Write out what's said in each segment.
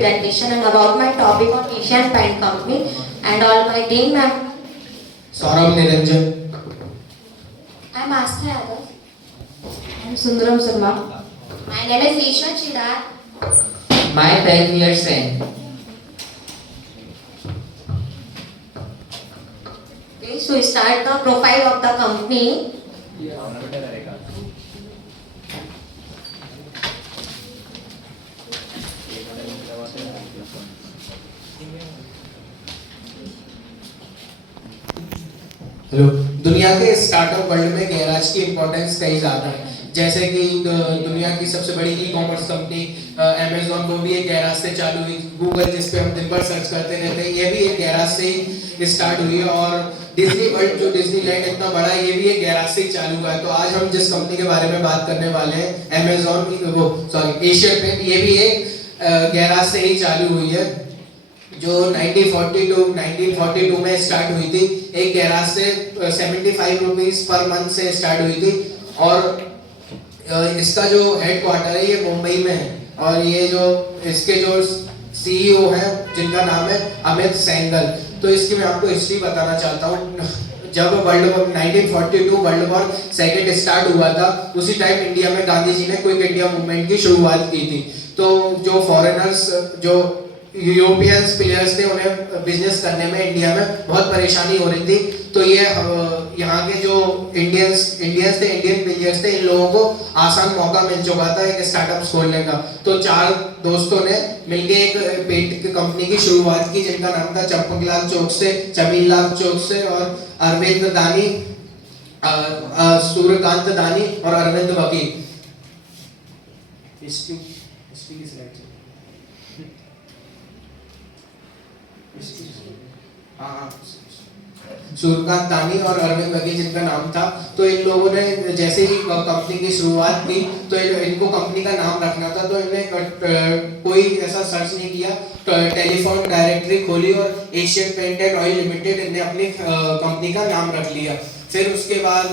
presentation and about my topic on Asian Paint Company and all my team. Saurabh Niranjan. I'm Astha Yadav. I'm Sundaram Sharma. My name is Ishwar Chidar. My Tanvir Sen. Okay, so we start the profile of the company. Hello. दुनिया के startup world में garage की importance कई ज़्यादा है। जैसे कि दुनिया की सबसे बड़ी ई कॉमर्स कंपनी अमेज़न वो भी एक गैराज से चालू हुई। गूगल जिस पे हम दिन भर सर्च करते रहते हैं ये भी एक गैराज से ही स्टार्ट हुई है। और डिज्नी वर्ल्ड जो डिज्नीलैंड इतना बड़ा है ये भी एक गैराज से ही चालू हुआ है। तो आज हम जिस कंपनी के बारे में बात करने वाले हैं एशियन पेंट, ये भी एक गैराज से ही चालू हुई है जो 1942 में स्टार्ट हुई थी। एक गैराज से 75 रुपीज़ पर मंथ से स्टार्ट हुई थी। और इसका जो हेड क्वार्टर है ये मुंबई में है। और ये जो इसके जो सीईओ हैं जिनका नाम है अमित सेंगल। तो इसकी मैं आपको हिस्ट्री बताना चाहता हूँ। जब 1942 वर्ल्ड वॉर सेकेंड स्टार्ट हुआ था उसी टाइम इंडिया में गांधी जी ने क्विट इंडिया मूवमेंट की शुरुआत की थी। तो जो फॉरेनर्स जो यूरोपियंस प्लेयर्स थे उन्हें बिजनेस करने में इंडिया में बहुत परेशानी हो रही थी। तो ये यहाँ के जो इंडियंस थे, इंडियन प्लेयर्स थे, इन लोगों को आसान मौका मिल चुका था एक स्टार्टअप खोलने का। तो 4 दोस्तों ने मिलके एक पेंट कंपनी की शुरुआत की जिनका नाम था चंपकलाल चौक से, चमीलाल चौक से और अरविंद दानी, सूर्यकांत दानी और अरविंद वकील। सूर्यकांत दानी और अरविंद वकील जिनका नाम था। तो इन लोगों ने जैसे ही कंपनी की शुरुआत की तो इनको कंपनी का नाम रखना था। तो इन्हें कोई ऐसा सर्च नहीं किया, तो टेलीफोन डायरेक्टरी खोली और Asian paint and oil limited इन्हें अपनी कंपनी का नाम रख लिया। फिर उसके बाद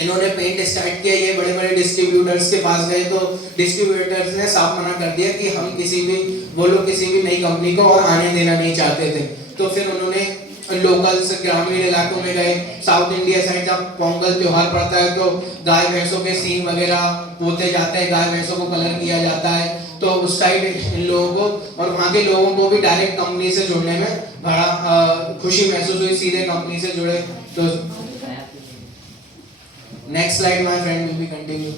इन्होंने पेंट स्टार्ट किया। ये बड़े बड़े डिस्ट्रीब्यूटर्स के पास गए तो डिस्ट्रीब्यूटर्स ने साफ मना कर दिया कि हम वो लोग किसी भी नई कंपनी को और आने देना नहीं चाहते थे। तो फिर उन्होंने लोकल्स ग्रामीण इलाकों में गए। साउथ इंडिया साइड जब पोंगल त्योहार पड़ता है तो गाय भैंसों के सींग वगैरह पोते जाते हैं, गाय भैंसों को कलर किया जाता है। तो उस साइड इन लोगों को और वहाँ के लोगों को भी डायरेक्ट कंपनी से जुड़ने में बड़ा खुशी महसूस हुई, सीधे कंपनी से जुड़े। तो next slide my friend will be continue.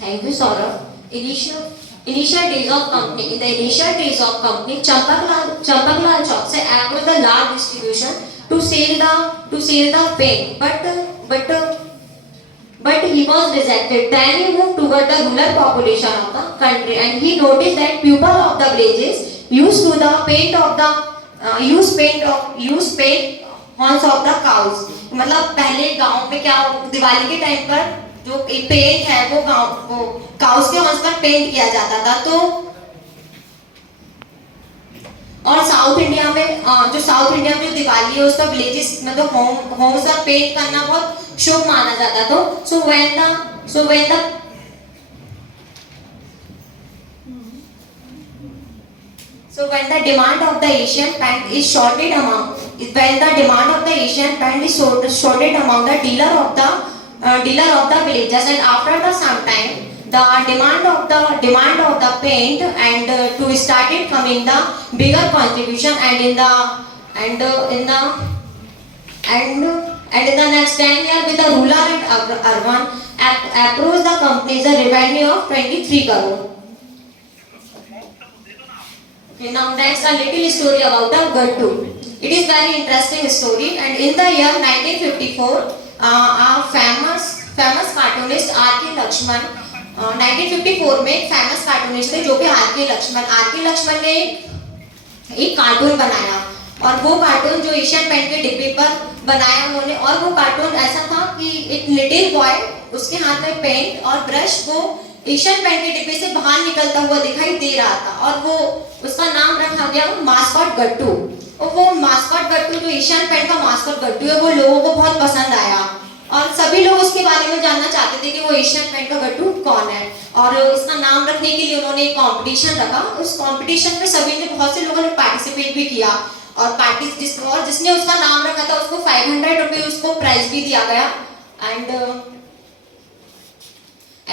Thank you, Saurabh. Initial days of company. In the initial days of company, Champaklal Chowk se acquired the large distribution to sell the paint, but he was rejected. Then he moved toward the rural population of the country, and he noticed that people of the villages used paint horns of the cows. मतलब पहले गांव में क्या दिवाली के time पर जो paint है वो काउस के हॉर्न्स पर पेंट किया जाता था। तो और साउथ इंडिया में जो दिवाली है उस पर विलेजेस मतलब होम्स पर पेंट करना बहुत शुभ माना जाता था। So when the demand of the Asian paint is sorted among the dealer of the villages, and after some time the demand of the paint and to started coming the bigger contribution, and in the next 10 years with the rural and urban approach the company the revenue of 23 crore. Okay, now next a little story about the Gattu. It is very interesting story, and in the year 1954 a famous cartoonist R.K. Lakshman 1954 में एक famous cartoonist थे जो कि are के लक्ष्मण ने एक cartoon बनाया। और वो कार्टून जो एशियन पेंट के डिब्बे पर बनाया उन्होंने। और वो कार्टून ऐसा था कि एक लिटिल बॉय उसके हाथ में पेंट और ब्रश वो एशियन पेंट के डिब्बे से बाहर निकलता हुआ दिखाई दे रहा था। और वो उसका नाम रखा गया मास्कॉट गट्टू। और वो मास्कॉट गट्टू जो एशियन पेंट का मास्कॉट गट्टू है वो लोगों को बहुत पसंद आया। और सभी लोग उसके बारे में जानना चाहते थे कि वो एशियन पेंट का गट्टू कौन है। और इसका नाम रखने के लिए उन्होंने एक कंपटीशन रखा। उस कंपटीशन में सभी ने, बहुत से लोगों ने पार्टिसिपेट भी किया और जिसने उसका नाम रखा था उसको 500 रुपये उसको प्राइज भी दिया गया। And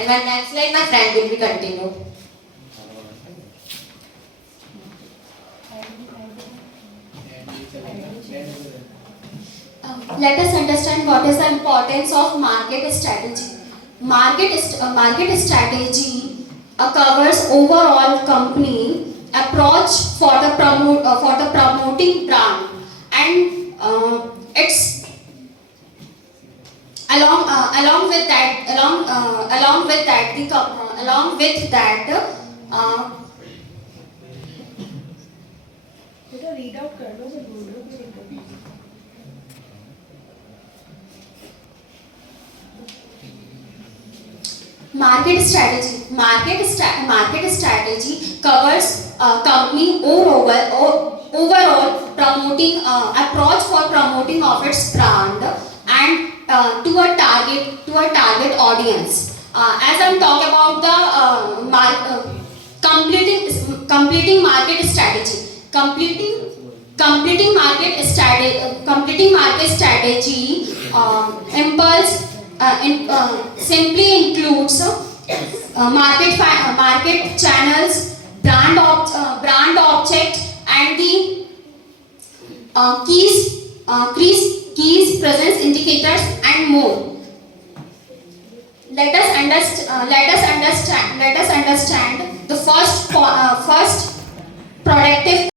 my next slide, my friend will be continue. Let us understand what is the importance of market strategy. Market strategy covers overall company approach for the promoting brand, and it's along with that read out कर लो, मैं बोल रही हूँ। Market strategy covers company overall promoting approach for promoting of its brand and to a target audience. As I'm talking about the completing market strategy. Completing market strategy simply includes market channels, brand object, and the keys, presence indicators, and more. Let us understand the first productive